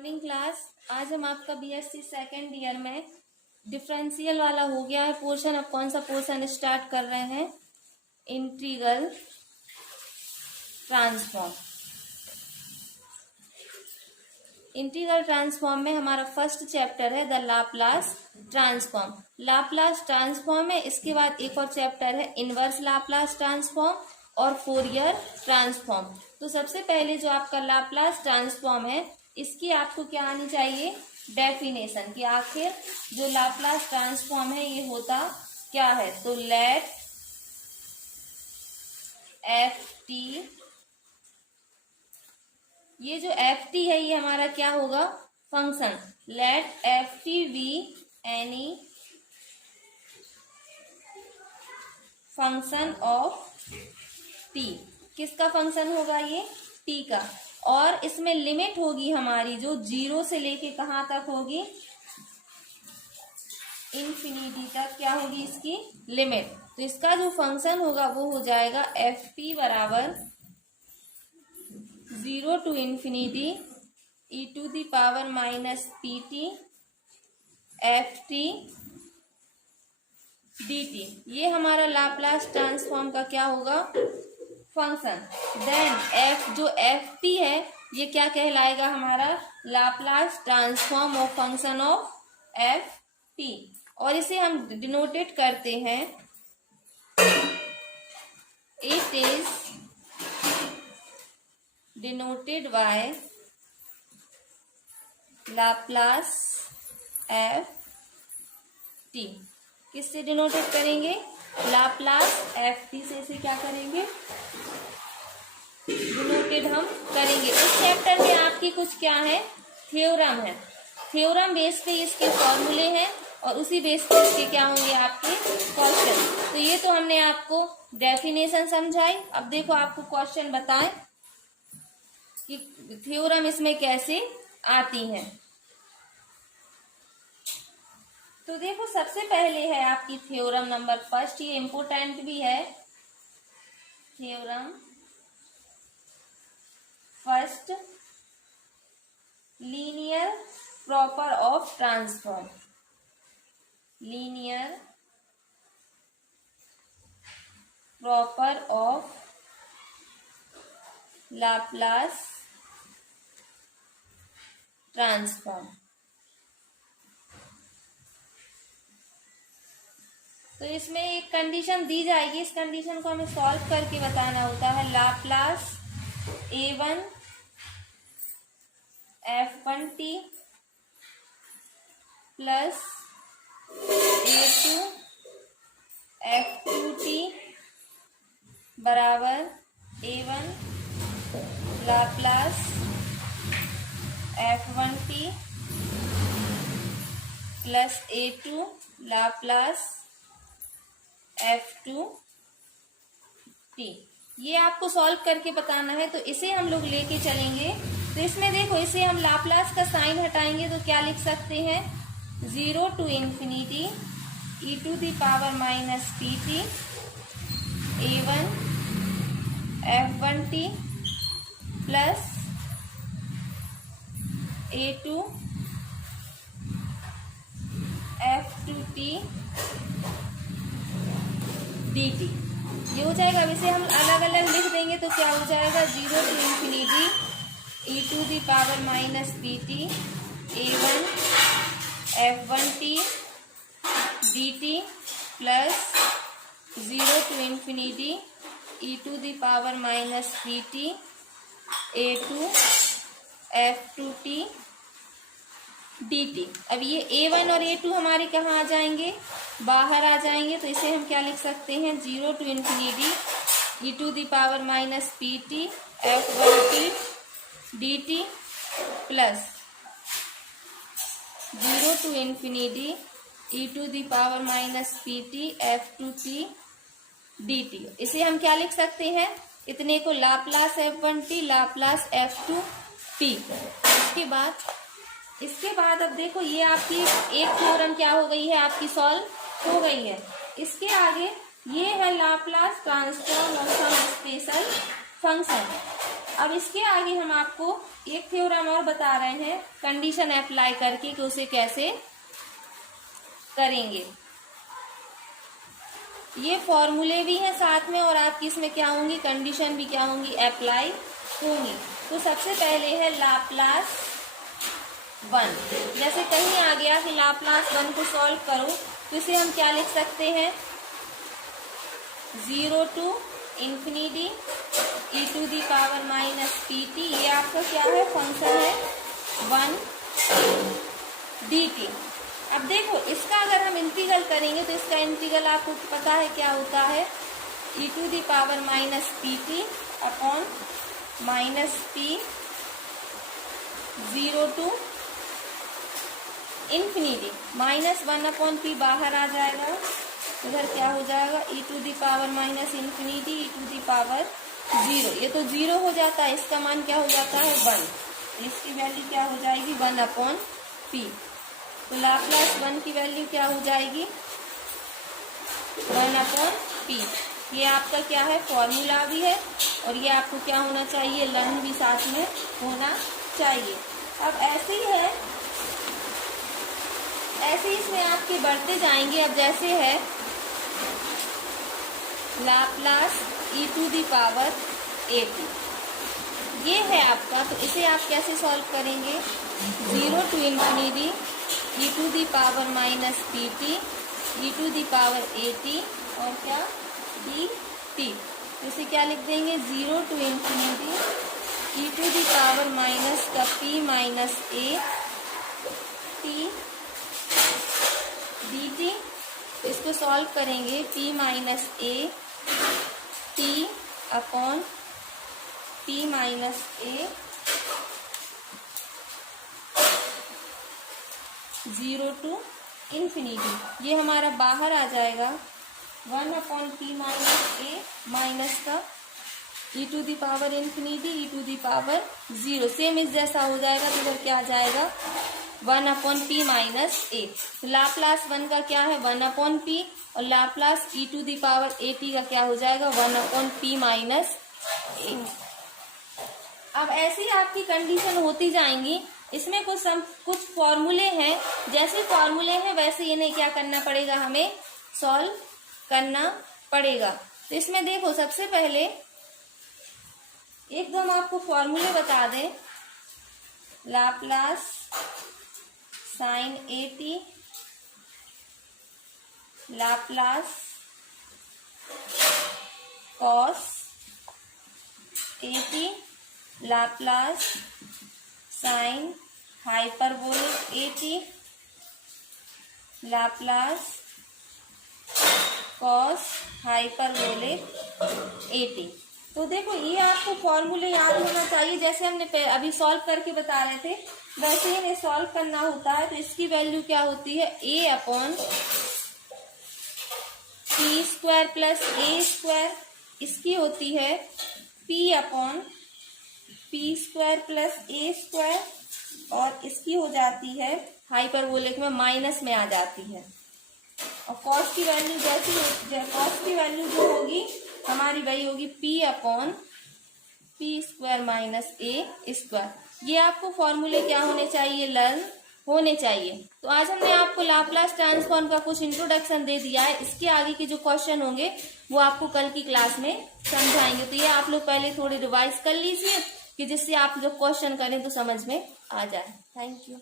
Morning class. आज हम आपका बीएससी सेकेंड ईयर में डिफरेंशियल वाला हो गया है पोर्शन। अब कौन सा पोर्शन स्टार्ट कर रहे हैं? Integral transform. इंटीग्रल ट्रांसफॉर्म में हमारा फर्स्ट चैप्टर है the Laplace transform. Laplace transform है, इसके बाद एक और चैप्टर है इनवर्स लाप्लास ट्रांसफॉर्म और फोरियर ट्रांसफॉर्म। तो सबसे पहले जो आपका लाप्लास ट्रांसफॉर्म है, इसकी आपको क्या आनी चाहिए? डेफिनेशन कि आखिर जो लाप्लास ट्रांसफॉर्म है ये होता क्या है। तो लेट एफ टी, ये जो एफ टी है ये हमारा क्या होगा? Function. Let f t be any function of t. किसका फंक्शन होगा? ये टी का। और इसमें लिमिट होगी हमारी जो 0 से लेके कहाँ तक होगी? इन्फिनिटी तक क्या होगी इसकी लिमिट। तो इसका जो फंक्शन होगा वो हो जाएगा एफ टी बराबर 0 to infinity e to the power minus p t f t d t. ये हमारा लाप्लास ट्रांसफॉर्म का क्या होगा? फंक्शन। देन एफ जो एफ टी है ये क्या कहलाएगा? हमारा Laplace transform of function of f t. और इसे हम डिनोटेड करते हैं, it is denoted by Laplace f t. किससे डिनोटेड करेंगे? लाप्लास एफ टी से इसे क्या करेंगे? डिनोटेड हम करेंगे। इस चैप्टर में आपकी कुछ क्या है? थ्योरम है। थ्योरम बेस पे इसके फॉर्मूले हैं और उसी बेस पे इसके क्या होंगे? आपके क्वेश्चन। तो ये तो हमने आपको डेफिनेशन समझाई। अब देखो आपको क्वेश्चन बताएं कि थ्योरम इसमें कैसे आती हैं। तो देखो सबसे पहले है आपकी थ्योरम नंबर फर्स्ट, ये इंपोर्टेंट भी है। Theorem first, linear proper off transform. Linear proper off Laplace transform. तो इसमें एक कंडीशन दी जाएगी, इस कंडीशन को हमें सॉल्व करके बताना होता है। Laplace A1 F1t plus A2 F2t बराबर A1 Laplace F1t plus A2 Laplace F2t। ये आपको सॉल्व करके बताना है। तो इसे हम लोग लेके चलेंगे। तो इसमें देखो, इसे हम लाप्लास का साइन हटाएंगे तो क्या लिख सकते हैं? 0 to infinity e to the power minus p t A1 F1t plus A2 F2t dt। ये हो जाएगा। अब इसे हम अलग अलग लिख देंगे तो क्या हो जाएगा? 0 to infinity e to the power minus p t A1 F1t dt plus 0 to infinity e to the power minus p t A2 F2t dt। अब ये A1 और A2 हमारे कहाँ आ जाएंगे? बाहर आ जाएंगे। तो इसे हम क्या लिख सकते हैं? 0 to infinity e to the power minus p t F1t dt plus 0 to infinity e to the power minus p t F2t dt। इसे हम क्या लिख सकते हैं? इतने को लाप्लास F1t लाप्लास F2t। इसके बाद अब देखो, ये आपकी एक थ्योरम क्या हो गई है? आपकी सॉल्व हो गई है। इसके आगे ये है Laplace transform of some special function. अब इसके आगे हम आपको एक थ्योरम और बता रहे हैं कंडीशन अप्लाई करके कि उसे कैसे करेंगे। ये फॉर्मूले भी हैं साथ में और आपकी इसमें क्या होंगी, कंडीशन भी क्या होंगी, अप्लाई होंगी। तो सबसे पहले है लाप्लास वन। जैसे कहीं आ गया कि लाप्लास वन को सॉल्व करो तो इसे हम क्या लिख सकते हैं, 0 to infinity e to the power minus pt। ये आपका क्या है, फंक्शन है 1 dt। अब देखो इसका अगर हम इंटीग्रल करेंगे तो इसका इंटीग्रल आपको पता है क्या होता है, e to the power minus pt upon minus p 0 to infinity minus 1 upon p बाहर आ जाएगा, इधर क्या हो जाएगा, e to the power minus infinity e to the power 0। ये तो 0 हो जाता है, इसका मान क्या हो जाता है 1। इसकी वैल्यू क्या हो जाएगी 1 अपॉन p। तो लाप्लास 1 की वैल्यू क्या हो जाएगी 1 अपॉन p। ये आपका क्या है, फॉर्मूला भी है और ये आपको क्या होना चाहिए, लर्न भी साथ में होना चाहिए। अब ऐसे ही है, ऐसे ही इसमें आपके बढ़ते जाएंगे। अब जैसे है Laplace e to the power 80, ये है आपका। तो इसे आप कैसे सॉल्व करेंगे, 0 to infinity e to the power minus pt e to the power 80 और क्या dt। इसे क्या लिख देंगे, 0 to infinity e to the power minus का p minus a t dt। इसको सॉल्व करेंगे, p minus a t upon p minus a 0 to infinity. ये हमारा बाहर आ जाएगा 1 upon p minus a minus का e to the power infinity e to the power 0। Same इस जैसा हो जाएगा, तो इधर क्या आ जाएगा 1 upon p minus a। Laplace 1 का क्या है 1 अपॉन p और Laplace e to the power 80 का क्या हो जाएगा 1 अपॉन p माइनस a। अब ऐसी आपकी कंडीशन होती जाएंगी। इसमें कुछ फॉर्मूले हैं, जैसे फॉर्मूले हैं वैसे इन्हें क्या करना पड़ेगा, हमें सॉल्व करना पड़ेगा। तो इसमें देखो सबसे पहले एकदम आपको फॉर्मूले बता दें, Laplace sine 80, Laplace cos 80, Laplace sine hyperbolic 80, Laplace cos hyperbolic 80। तो देखो ये आपको फॉर्मूले याद होना चाहिए, जैसे हमने अभी सॉल्व करके बता रहे थे वैसे इन्हें सॉल्व करना होता है। तो इसकी वैल्यू क्या होती है, a upon p square plus a square. इसकी होती है p upon p square plus a square और इसकी हो जाती है हाइपरबोलिक में माइनस में आ जाती है। और कॉस की वैल्यू कॉस की वैल्यू जो होगी हमारी वही होगी p upon p square minus a square. ये आपको फॉर्मूले क्या होने चाहिए, लर्न होने चाहिए। तो आज हमने आपको लाप्लास ट्रांसफॉर्म का कुछ इंट्रोडक्शन दे दिया है। इसके आगे के जो क्वेश्चन होंगे वो आपको कल की क्लास में समझाएंगे। तो ये आप लोग पहले थोड़ी रिवाइज कर लीजिए कि जिससे आप जो क्वेश्चन करें तो समझ में आ जाए। Thank you.